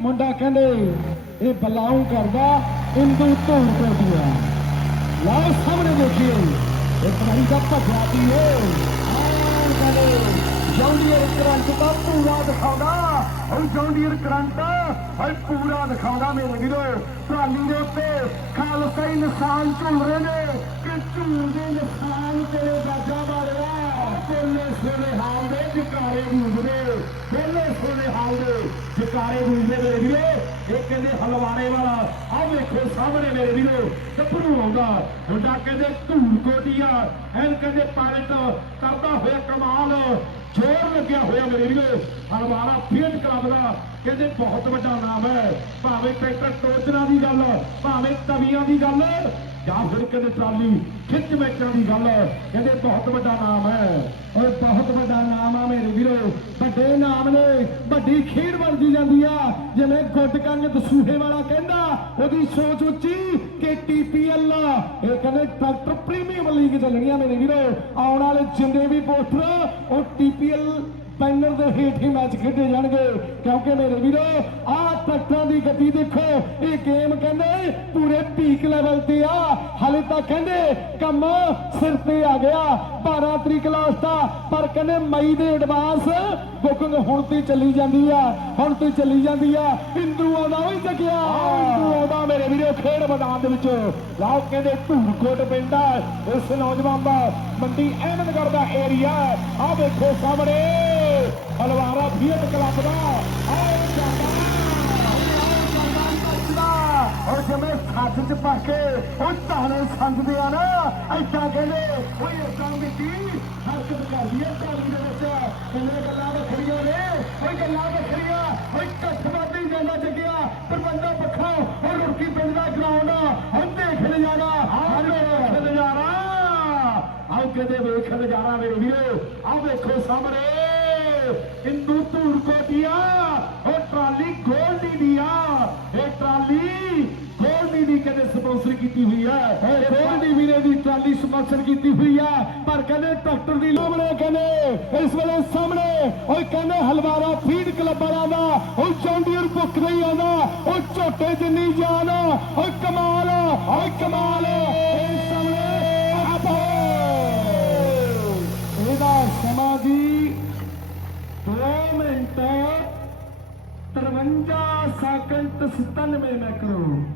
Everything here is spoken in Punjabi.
ਮੁੰਡਾ ਕਹਿੰਦੇ, ਇਹ ਬਲਾਉ ਕਰਦਾ ਇੰਦੂ ਧੂੜ ਕੋਟੀਆ ਲਾਓ ਸਾਹਮਣੇ ਦੇਖੀਏ। ਇੱਕ ਵਾਰੀ ਦਾ ਭੱਜਿਆ ਦੀ ਏ ਆਨ ਕਹਿੰਦੇ, ਜੌਂਡੀਅਰ ਕਰੰਟ ਦਾ ਪੂਰਾ ਦਿਖਾਉਂਦਾ। ਉਹ ਜੌਂਡੀਅਰ ਕਰੰਟ ਹਰ ਪੂਰਾ ਦਿਖਾਉਂਦਾ ਮੇਰੇ ਵੀਰੋ। ਟਰਾਲੀ ਦੇ ਉੱਤੇ ਖਾਲਸਾ ਇਨਸਾਨ ਝੂਲ ਰਹੇ ਨੇ ਕਿ ਝੂਲ ਦੇ ਤੇਰੇ ਬਾਜਾ ਮਾਰਿਆ ਬੋਲੇ ਸੋਨੇ ਹਾਲ ਦੇ ਜਕਾਰੇ ਗੂੰਜਦੇ। ਬੋਲੇ ਸੋਨੇ ਹਾਲ ਦੇ ਜਕਾਰੇ ਗੂੰਜਦੇ ਮੇਰੇ ਵੀਰੋ, ਇਹ ਕਹਿੰਦੇ ਹਲਵਾਰੇ ਵਾਲਾ, ਆਹ ਵੇਖੋ ਸਾਹਮਣੇ ਮੇਰੇ ਵੀਰੋ, ਗੱਭਰੂ ਆਉਂਦਾ। ਮੁੰਡਾ ਕਹਿੰਦੇ ਧੂੜ ਕੋਟੀਆ ਐਨ ਕਹਿੰਦੇ ਪਾਇਲਟ ਕਰਦਾ ਹੋਇਆ ਕਮਾਲ, ਜੋਰ ਲੱਗਿਆ ਹੋਇਆ ਮੇਰੇ ਵੀਰੋ। ਹਲਵਾਰਾ ਫੀਲਡ ਕਲੱਬ ਦਾ ਕਹਿੰਦੇ ਬਹੁਤ ਵੱਡਾ ਨਾਮ ਹੈ, ਭਾਵੇਂ ਟਰੈਕਟਰ ਟੋਚਰਾਂ ਦੀ ਗੱਲ, ਭਾਵੇਂ ਤਵੀਆਂ ਦੀ ਗੱਲ, ਜਾਂ ਫਿਰ ਕਹਿੰਦੇ ਟਰਾਲੀ ਖਿੱਚ ਮੈਚਾਂ ਦੀ ਗੱਲ, ਕਹਿੰਦੇ ਬਹੁਤ ਵੱਡਾ ਨਾਮ ਹੈ। ਔਰ ਬਹੁਤ ਵੱਡਾ ਨਾਮ ਆ ਮੇਰੇ ਵੀਰੋ। ਵੱਡੇ ਨਾਮ ਨੇ। ਵੱਡੀ ਖੇਡ ਬਣਦੀ ਜਾਂਦੀ ਆ। ਜਿਵੇਂ ਗੁੱਡ ਕੰਗ ਦਸੂਹੇ ਵਾਲਾ ਕਹਿੰਦਾ, ਉਹਦੀ ਸੋਚ ਉੱਚੀ ਕਿ ਟੀਪੀਐਲ ਇਹ ਕਹਿੰਦੇ ਡਾਕਟਰ ਪ੍ਰੀਮੀਅਮ ਲੀਗ ਚੱਲਣੀਆਂ ਮੇਰੇ ਵੀਰੋ। ਆਉਣ ਵਾਲੇ ਜਿੰਨੇ ਵੀ ਪੋਸਟਰ ਉਹ ਟੀਪੀਐਲ ਬੈਨਰ ਦੇ ਹੇਠ ਹੀ ਮੈਚ ਖੇਡੇ ਜਾਣਗੇ। ਕਿਉਂਕਿ ਮੇਰੇ ਵੀਰੋ ਆਹ ਟਰੈਕਟਰਾਂ ਦੀ ਗਤੀ ਦੇਖੋ। ਇਹ ਗੇਮ ਕਹਿੰਦੇ ਪੂਰੇ ਪੀਕ ਲੈਵਲ ਤੇ ਆ। ਹਾਲੇ ਤਾਂ ਕਹਿੰਦੇ ਕੰਮ ਸਿਰ ਤੇ ਆ ਗਿਆ। 12 ਤਰੀਕ ਲਾਸਟ ਆ। ਪਰ ਕਹਿੰਦੇ ਮਈ ਦੇ ਐਡਵਾਂਸ ਬੁਕਿੰਗ ਹੁਣ ਤੇ ਚੱਲੀ ਜਾਂਦੀ ਆ। ਹੁਣ ਤੇ ਚੱਲੀ ਜਾਂਦੀ ਆ। ਇੰਦਰੂ ਆਉਂਦਾ ਉਹ ਜਗਿਆ। ਇੰਦਰੂ ਆਉਂਦਾ ਮੇਰੇ ਵੀਰੋ ਖੇਡ ਮੈਦਾਨ ਦੇ ਵਿੱਚ। ਲਾਓ ਕਹਿੰਦੇ ਧੂੜਕੋਟ ਪਿੰਡ ਆ। ਇਸ ਨੌਜਵਾਨ ਦਾ ਮੰਡੀ ਅਹਿਮਦਗੜ੍ਹ ਦਾ ਏਰੀਆ ਆ। ਵੇਖੋ ਸਾਹਮਣੇ। ਹਲਵਾਰਾ ਫੀਲਡ ਕਲੱਬ ਦਾ। ਆਹ ਔਰ ਜਿਵੇਂ ਸੱਜ ਚ ਪਾ ਕੇ ਉਹ ਤਾਣੇ ਸੰਗਦੇ ਆ ਨਾ ਐਸਾ ਕਹਿੰਦੇ ਕੋਈ ਇਦਾਂ ਦੀ ਹਰਕਤ ਕਰਦੀ ਹੈ ਟਾਲੀ ਦੇ ਵਿੱਚ। ਕਹਿੰਦੇ ਗੱਲਾਂ ਵੱਖਰੀਆਂ ਨੇ, ਕੋਈ ਗੱਲਾਂ ਵੱਖਰੀਆਂ ਓਏ ਕੱਠਵਾਦੀ ਜਾਂਦਾ ਚੱਗਿਆ। ਪ੍ਰਬੰਧਾ ਪੱਖੋਂ ਉਹ ਰੁਕੀ ਪਿੰਡ ਦਾ ਗਰਾਊਂਡ ਹੁਣ ਦੇਖ ਨਜ਼ਾਰਾ ਆਹ ਨਜ਼ਾਰਾ। ਆਓ ਕਦੇ ਵੇਖ ਨਜ਼ਾਰਾ ਮੇਰੇ ਵੀਰੋ, ਆਹ ਵੇਖੋ ਸਾਹਮਣੇ। ਹਿੰਦੂ ਧੂੜ ਕੋਟੀਆ ਉਹ ਟਰਾਲੀ ਗੋਲਡੀ ਦੀ ਆ। ਇਹ ਟਰਾਲੀ ਗੋਲਡੀ ਦੀ ਕਦੇ ਸਪਾਂਸਰ ਕੀਤੀ ਹੋਈ ਹੈ ਇਹ ਗੋਲਡੀ ਵੀਰੇ ਦੀ ਟਰਾਲੀ ਸਪਾਂਸਰ ਕੀਤੀ ਹੋਈ ਆ। ਪਰ ਕਹਿੰਦੇ ਟਰੈਕਟਰ ਦੀ ਸਾਹਮਣੇ ਕਹਿੰਦੇ। ਇਸ ਵੇਲੇ ਸਾਹਮਣੇ ਉਹ ਕਹਿੰਦੇ ਹਲਵਾਰਾ ਫੀਡ ਕਲੱਬ ਵਾਲਾ ਦਾ, ਉਹ ਚੌਂਡੀਅਰ ਭੁੱਖ ਨਹੀਂ ਆਉਂਦਾ ਉਹ ਝੋਟੇ ਜਿੰਨੀ ਜਾਨ ਉਹ ਕਮਾਲ ਉਹ ਕਮਾਲ ਸੱਤ 97 ਮੈਂ ਕਰੋ